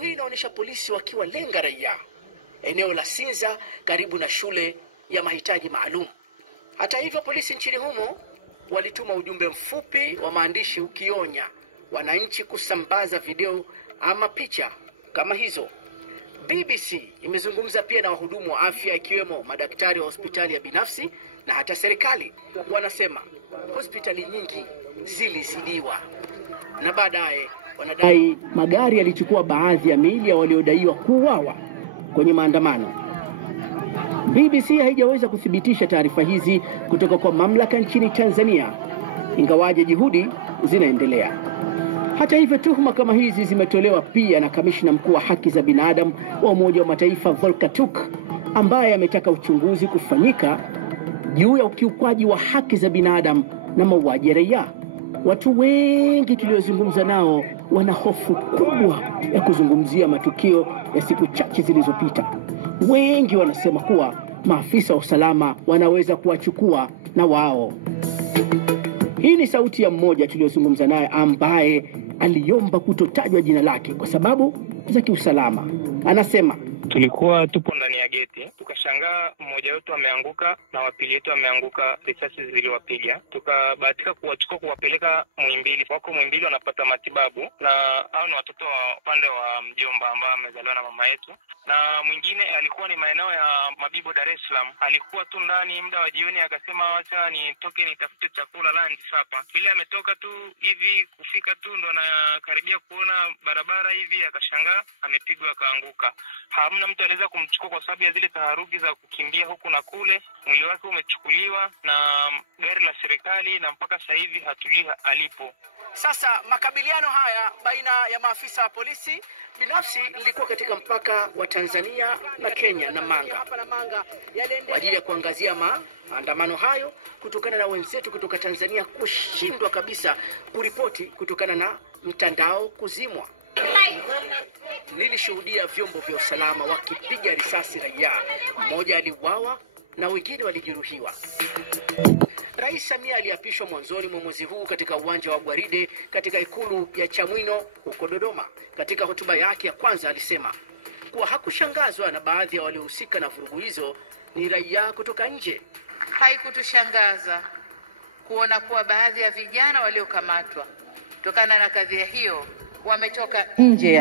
hii inaonyesha polisi wakiwa lenga raia eneo la Sinza karibu na shule ya mahitaji maalum. Hata hivyo, polisi nchini humo walituma ujumbe mfupi wa maandishi ukionya wananchi kusambaza video ama picha kama hizo. BBC imezungumza pia na wahudumu wa afya ikiwemo madaktari wa hospitali ya binafsi na hata serikali. Wanasema hospitali nyingi zilizidiwa, na baadaye wanadai magari yalichukua baadhi ya miili ya waliodaiwa kuuawa kwenye maandamano. BBC haijaweza kuthibitisha taarifa hizi kutoka kwa mamlaka nchini Tanzania, ingawaje juhudi zinaendelea. Hata hivyo, tuhuma kama hizi zimetolewa pia na kamishna mkuu wa haki za binadamu wa Umoja wa Mataifa Volker Turk, ambaye ametaka uchunguzi kufanyika juu ya ukiukwaji wa haki za binadamu na mauaji ya raia. Watu wengi tuliozungumza nao wana hofu kubwa ya kuzungumzia matukio ya siku chache zilizopita. Wengi wanasema kuwa maafisa wa usalama wanaweza kuwachukua na wao. Hii ni sauti ya mmoja tuliozungumza naye ambaye aliomba kutotajwa jina lake kwa sababu za kiusalama. Anasema, tulikuwa tupo ndani ya geti, tukashangaa mmoja wetu ameanguka na wapili wetu ameanguka, risasi ziliwapiga. Tukabahatika kuwachukua kuwapeleka Muhimbili. Wako Muhimbili wanapata matibabu, na hao ni watoto wa upande wa mjomba ambao amezaliwa na mama yetu. Na mwingine alikuwa ni maeneo ya Mabibo, Dar es Salaam. Alikuwa tu ndani muda wa jioni, akasema acha nitoke nitafute chakula lunch hapa. Bila ametoka tu hivi kufika tu ndo anakaribia kuona barabara hivi, akashangaa amepigwa akaanguka. Hamna mtu anaweza kumchukua kwa sababu ya zile taharuki za kukimbia huku na kule. Mwili wake umechukuliwa na gari la serikali na mpaka sasa hivi hatujui alipo. Sasa makabiliano haya baina ya maafisa wa polisi binafsi lilikuwa katika mpaka wa Tanzania na Kenya na Manga, kwa ajili ya kuangazia maandamano hayo kutokana na wenzetu kutoka Tanzania kushindwa kabisa kuripoti kutokana na mtandao kuzimwa. Nilishuhudia vyombo vya usalama wakipiga risasi raia, mmoja aliuawa na wengine walijeruhiwa. Rais Samia aliapishwa mwanzoni mwa mwezi huu katika uwanja wa Gwaride katika ikulu ya Chamwino huko Dodoma. Katika hotuba yake ya kwanza alisema kuwa hakushangazwa na baadhi ya waliohusika na vurugu hizo ni raia kutoka nje. Haikutushangaza kuona kuwa baadhi ya vijana waliokamatwa kutokana na kadhia hiyo wametoka nje ya